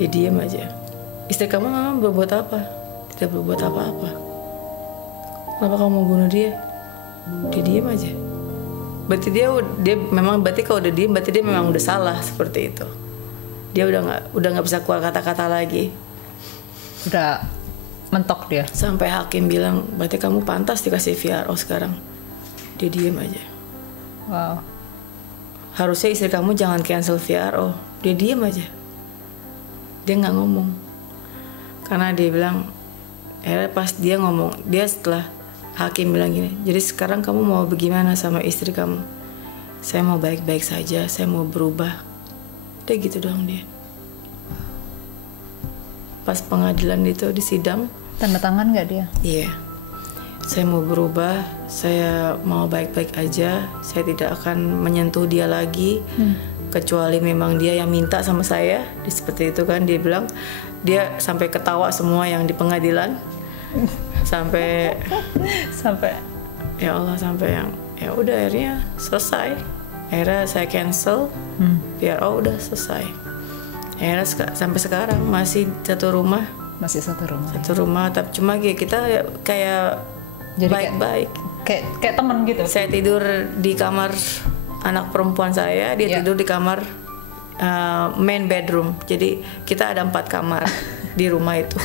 Dia diam aja. Istri kamu memang berbuat apa? Tidak berbuat apa-apa. Kenapa kamu mau bunuh dia? Dia diam aja. Berarti dia memang, berarti kalau udah diam berarti dia memang udah salah seperti itu. Dia udah nggak bisa keluar kata-kata lagi. Udah mentok dia. Sampai hakim bilang berarti kamu pantas dikasih VRO sekarang. Dia diam aja. Wow. Harusnya istri kamu jangan cancel VRO. Dia diam aja. Dia nggak ngomong. Karena dia bilang, pas dia ngomong, dia setelah hakim bilang gini, jadi sekarang kamu mau bagaimana sama istri kamu? Saya mau baik-baik saja, saya mau berubah. Dia gitu doang dia. Pas pengadilan itu di sidang, tanda tangan nggak dia? Iya. Saya mau berubah, saya mau baik-baik aja, saya tidak akan menyentuh dia lagi, kecuali memang dia yang minta sama saya. Seperti itu kan dia bilang. Dia sampai ketawa semua yang di pengadilan. sampai ya Allah, sampai yang ya udah akhirnya selesai. Akhirnya saya cancel. VRO udah selesai. Akhirnya sampai sekarang masih satu rumah. Satu rumah, tapi cuma kita kayak baik-baik. Kayak teman gitu. Saya tidur di kamar anak perempuan saya, dia tidur di kamar main bedroom. Jadi kita ada 4 kamar di rumah itu.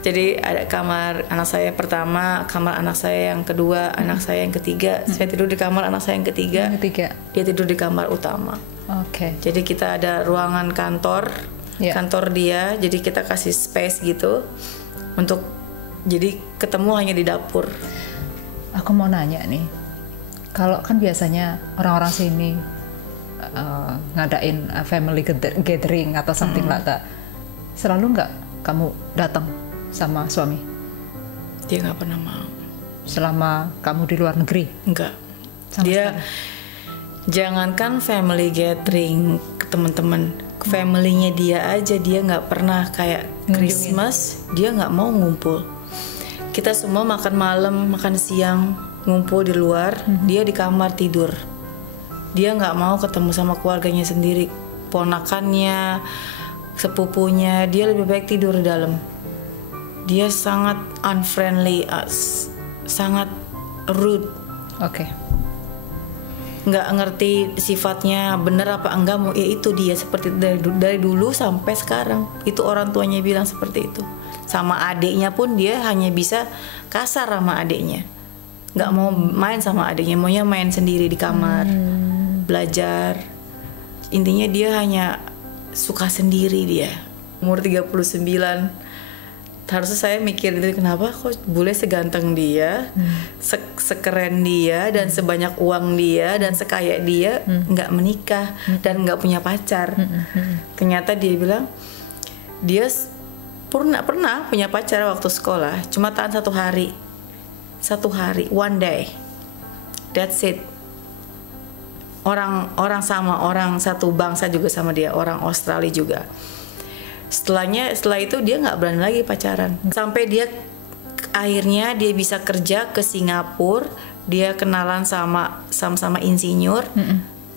Jadi ada kamar anak saya pertama, kamar anak saya yang kedua, anak saya yang ketiga. Saya tidur di kamar anak saya yang ketiga. Dia tidur di kamar utama. Oke. Jadi kita ada ruangan kantor, kantor dia. Jadi kita kasih space gitu untuk jadi ketemu hanya di dapur. Aku mau nanya nih, kalau kan biasanya orang-orang sini ngadain family gathering atau something like that, selalu nggak kamu datang sama suami? Dia nggak pernah mau. Selama kamu di luar negeri? Nggak. Dia jangankan family gathering teman-teman, familynya dia aja dia nggak pernah kayak Christmas, dia nggak mau ngumpul. Kita semua makan malam, makan siang, ngumpul di luar, dia di kamar tidur. Dia nggak mau ketemu sama keluarganya sendiri, ponakannya, sepupunya. Dia lebih baik tidur di dalam. Dia sangat unfriendly, sangat rude. Oke. nggak ngerti sifatnya bener apa enggak, mau ya itu dia seperti dari dulu sampai sekarang. Itu orang tuanya bilang seperti itu. Sama adiknya pun dia hanya bisa kasar sama adiknya, nggak mau main sama adiknya, maunya main sendiri di kamar, belajar. Intinya dia hanya suka sendiri dia. Umur 39. Harusnya saya mikir itu, kenapa kok bule seganteng dia, sekeren dia, dan sebanyak uang dia, dan sekaya dia nggak menikah dan nggak punya pacar. Ternyata dia bilang dia pernah punya pacar waktu sekolah, cuma tahan 1 hari, 1 hari, one day, that's it. Orang sama orang satu bangsa juga sama dia, orang Australia juga. Setelah itu dia nggak berani lagi pacaran, sampai dia akhirnya dia bisa kerja ke Singapura. Dia kenalan sama insinyur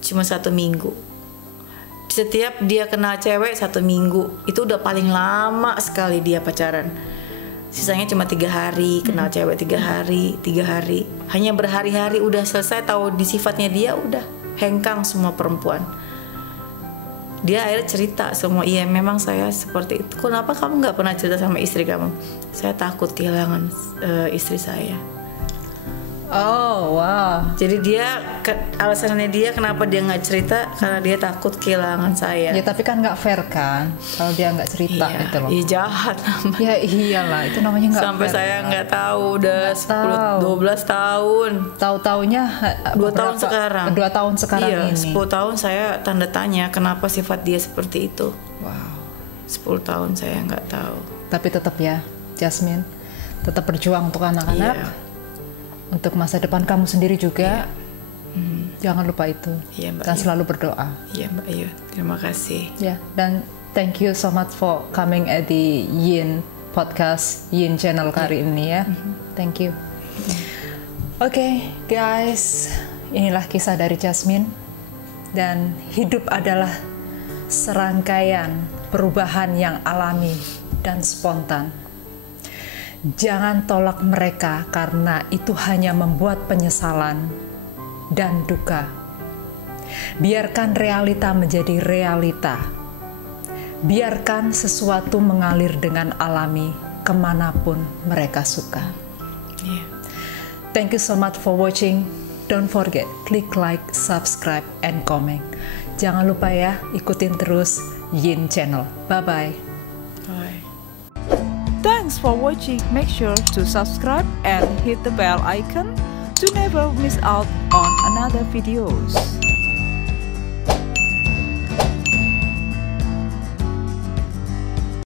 cuma 1 minggu. Setiap dia kenal cewek 1 minggu, itu udah paling lama sekali dia pacaran. Sisanya cuma 3 hari kenal cewek, 3 hari, hanya berhari-hari udah selesai. Tahu di sifatnya dia udah hengkang semua perempuan. Dia akhirnya cerita semua, iya memang saya seperti itu. Kenapa kamu nggak pernah cerita sama istri kamu? Saya takut kehilangan istri saya. Oh wow. Jadi dia alasannya dia kenapa dia nggak cerita, karena dia takut kehilangan saya. Ya tapi kan nggak fair kan kalau dia nggak cerita Iya, gitu loh. iya jahat namanya. Ya iyalah, itu namanya nggak Sampai fair. saya nggak tahu udah Nggak 12 tahun. Tahu-taunya 2 tahun sekarang. 2 tahun sekarang iya, ini. 10 tahun saya tanda tanya kenapa sifat dia seperti itu. Wow. 10 tahun saya nggak tahu. Tapi tetap ya, Jasmine, tetap berjuang untuk anak-anak. Iya. Untuk masa depan kamu sendiri juga. Jangan lupa itu. Iya, Mbak Dan Ayu. selalu berdoa. Iya Mbak Ayu, terima kasih. Ya, dan thank you so much for coming at the Yin podcast, Yin channel kali ini ya. Thank you. Oke, guys, inilah kisah dari Jasmine. Dan hidup adalah serangkaian perubahan yang alami dan spontan. Jangan tolak mereka karena itu hanya membuat penyesalan dan duka. Biarkan realita menjadi realita. Biarkan sesuatu mengalir dengan alami kemanapun mereka suka. Iya. Thank you so much for watching. Don't forget, click like, subscribe, and comment. Jangan lupa ya, ikutin terus Yin Channel. Bye-bye. Bye. Thanks for watching. Make sure to subscribe and hit the bell icon to never miss out on another videos.